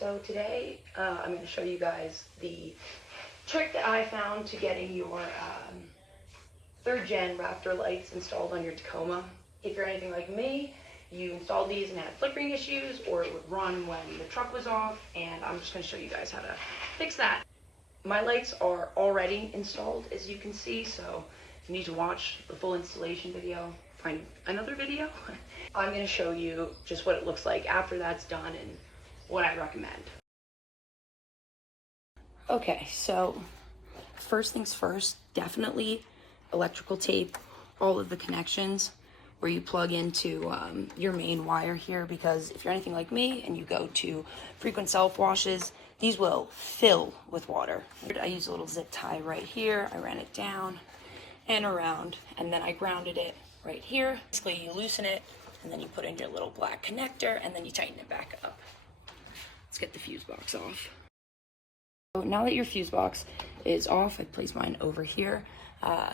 So today I'm going to show you guys the trick that I found to getting your 3rd gen Raptor lights installed on your Tacoma. If you're anything like me, you installed these and had flickering issues, or it would run when the truck was off, and I'm just going to show you guys how to fix that. My lights are already installed, as you can see, so if you need to watch the full installation video, find another video. I'm going to show you just what it looks like after that's done and what I recommend. Okay, so first things first, definitely electrical tape all of the connections where you plug into your main wire here, because if you're anything like me and you go to frequent self-washes, these will fill with water. I use a little zip tie right here. I ran it down and around, and then I grounded it right here. Basically, you loosen it, and then you put in your little black connector, and then you tighten it back up. Let's get the fuse box off. So now that your fuse box is off, I placed mine over here.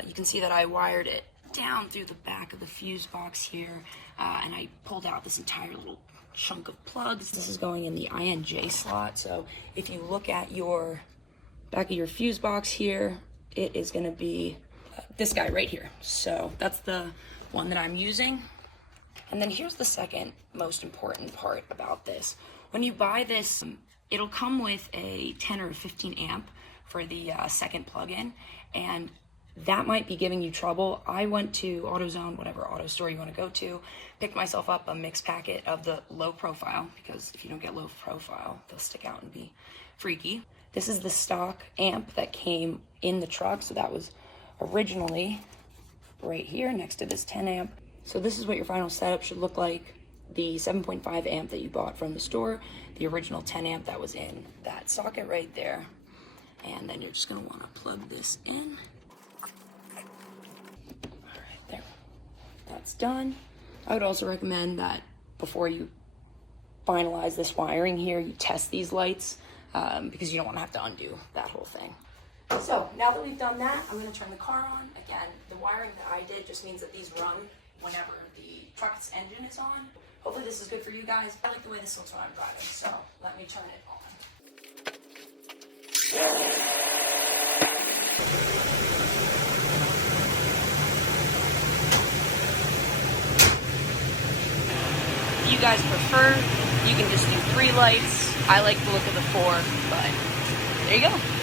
You can see that I wired it down through the back of the fuse box here, and I pulled out this entire little chunk of plugs. This is going in the INJ slot, so if you look at your back of your fuse box here, it is going to be this guy right here. So that's the one that I'm using. And then here's the second most important part about this. When you buy this, it'll come with a 10 or 15 amp for the second plug-in, and that might be giving you trouble. I went to AutoZone, whatever auto store you want to go to, picked myself up a mixed packet of the low profile, because if you don't get low profile, they'll stick out and be freaky. This is the stock amp that came in the truck, so that was originally right here next to this 10 amp. So this is what your final setup should look like. The 7.5 amp that you bought from the store, the original 10 amp that was in that socket right there, and then you're just going to want to plug this in. Alright, there. That's done. I would also recommend that before you finalize this wiring here, you test these lights, because you don't want to have to undo that whole thing. So now that we've done that, I'm going to turn the car on. Again, the wiring that I did just means that these run whenever the truck's engine is on. Hopefully this is good for you guys. I like the way this looks when I'm driving, so let me turn it on. If you guys prefer, you can just do 3 lights. I like the look of the 4, but there you go.